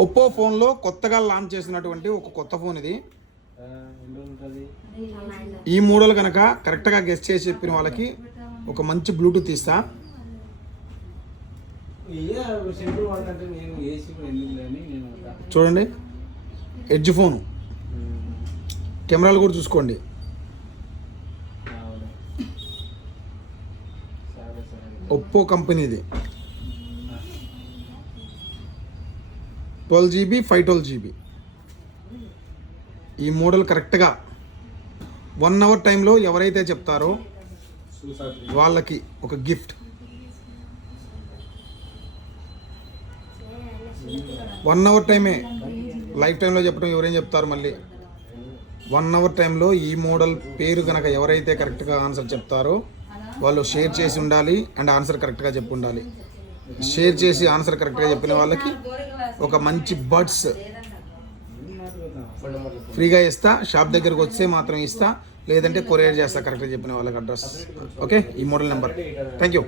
Oppo ఫోన్లో కొత్తగా launch చేసినటువంటి ఒక కొత్త ఫోన్ ఇది. ఈ మోడల్ కనుక కరెక్ట్గా గెస్ట్ చేసి చెప్పిన వాళ్ళకి ఒక మంచి బ్లూటూత్ ఇస్తా. చూడండి, ఎడ్జ్ ఫోను, కెమెరాలు కూడా చూసుకోండి. ఒప్పో కంపెనీది 12GB 512GB. ఈ మోడల్ కరెక్ట్గా 1 అవర్ టైంలో ఎవరైతే చెప్తారో వాళ్ళకి ఒక గిఫ్ట్. 1 అవర్ టైమే, లైఫ్ టైంలో చెప్పడం ఎవరేం చెప్తారు మళ్ళీ. 1 అవర్ టైంలో ఈ మోడల్ పేరు కనుక ఎవరైతే కరెక్ట్గా ఆన్సర్ చెప్తారో వాళ్ళు షేర్ చేసి ఉండాలి అండ్ ఆన్సర్ కరెక్ట్గా చెప్పి ఉండాలి. షేర్ చేసి ఆన్సర్ కరెక్ట్గా చెప్పిన వాళ్ళకి ఒక మంచి బడ్స్ ఫ్రీగా ఇస్తా. షాప్ దగ్గరకు వస్తే మాత్రం ఇస్తా, లేదంటే కొరియర్ చేస్తా కరెక్ట్గా చెప్పిన వాళ్ళకి అడ్రస్. ఓకే, ఈ మోడల్ నెంబర్. Thank you.